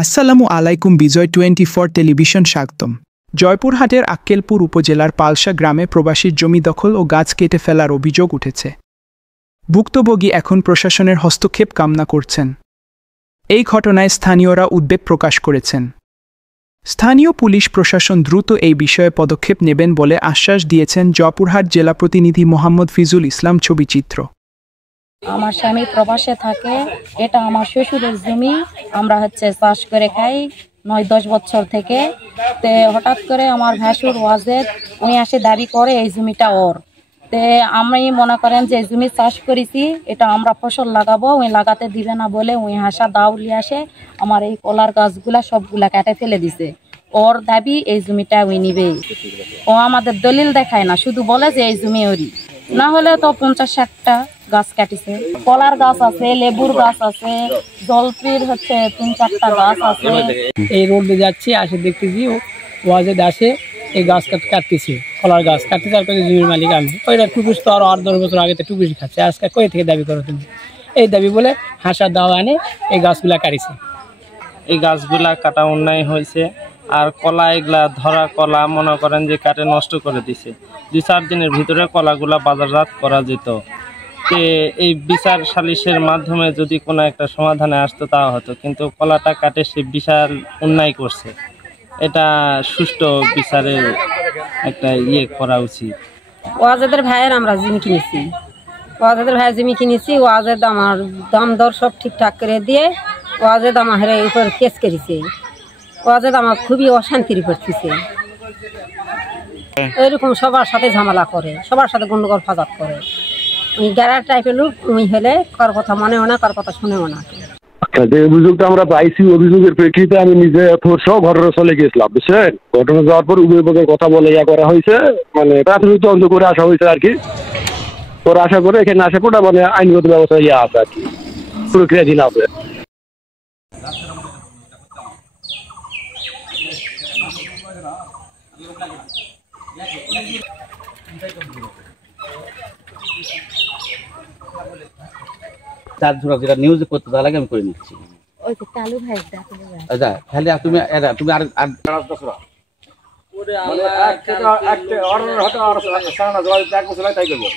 আসসালামু আলাইকুম বিজয় 24 টেলিভিশন স্বাগতম। জয়পুরহাটের আক্কেলপুর উপজেলার পালসা গ্রামে প্রবাসীর জমি দখল ও গাছ কেটে ফেলার অভিযোগ উঠেছে। ভুক্তভোগী এখন প্রশাসনের হস্তক্ষেপ কামনা করছেন। এই ঘটনায় স্থানীয়রা উদ্বেগ প্রকাশ করেছেন। স্থানীয় পুলিশ প্রশাসন দ্রুত এই বিষয়ে পদক্ষেপ নেবেন বলে আশ্বাস দিয়েছেন জয়পুরহাট জেলা প্রতিনিধি মোহাম্মদ ফিজুল ইসলাম। ছবিচিত্র। আমার স্বামী প্রবাসে থাকে, এটা আমার শ্বশুরের জমি। আমরা চাষ করে খাই 9-10 বছর থেকে। তে হঠাৎ করে আমার ভাসুর ওয়াজেদ উনি আসে দাবি করে এই জমিটা ওর। তে আমি মনে করেন যে জমি চাষ করেছি, এটা আমরা ফসল লাগাবো, উনি লাগাতে দিবে না বলে উনি হাসা দাউলি আসে আমার এই কলার গাছগুলা সবগুলা কেটে ফেলে দিছে। ওর দাবি এই জমিটা উনি নিবে। ও আমাদের দলিল দেখায় না, শুধু বলে যে এই জমি ওরই। না হলে তো 50-60টা গাছ কাটিছে। কলার গাছ আছে, লেবুর গাছ আছে, জলপির 3-4টা গাছ আছে। এই রোড দিয়ে যাচ্ছি, আসে দেখতেছি ওয়াজেদ আসে এই গাছ কাটতেছি, কলার গাছ কাটতেছি। আর জমির মালিক আমি। ওইটা টুকুস তো আরো 8-10 বছর আগে তো টুকুস খাচ্ছে, আজকে কই থেকে দাবি করো তুমি? এই দাবি বলে হাসার দাওয়া আনে এই গাছগুলা কাটিছে। এই গাছগুলা কাটা অন্যায় হয়েছে। আর কলা এগুলা ধরা কলা মনে করেন যে কাটে নষ্ট করে দিছে। 2-4 দিনের ভিতরে কলাগুলা বাজারজাত করা যেত। এই বিচার সালিশের মাধ্যমে যদি কোনো একটা সমাধানে আসতো তা হতো, কিন্তু কলাটা কাটে সে বিশাল অন্যায় করছে। এটা সুষ্ঠু বিচারের একটা করা উচিত। ওয়াজেদের ভাইয়ের আমরা জমি কিনেছি, ওয়াজেদ আমার দাম দর সব ঠিকঠাক করে দিয়ে ওয়াজেদ আমার উপর কেস করেছে। ওয়াজেদ আমার খুবই অশান্তির করতেছে। এরকম সবার সাথে ঝামেলা করে, সবার সাথে গন্ডগোল ফাজাত করে। উনি গ্যারার টাইপের লোক। উনি হলে কার কথা মনেও না, কার কথা শুনেও না। যে অভিযোগটা আমরা পাইছি, অভিযোগের প্রেক্ষিতে আমি নিজে সব ঘটনা চলে গেছিলাম, বুঝছেন। ঘটনা যাওয়ার পর উভয় পক্ষের কথা বলে করা হয়েছে, মানে প্রাথমিক তদন্ত করে আসা হয়েছে আর কি। ওরা আশা করে এখানে আসা পড়া মানে আইনগত ব্যবস্থা আছে আর কি, প্রক্রিয়াধীন আছে। যেটা নিউজ করতে তাহলে আমি করে নিচ্ছি। তাহলে তুমি তাই করবো।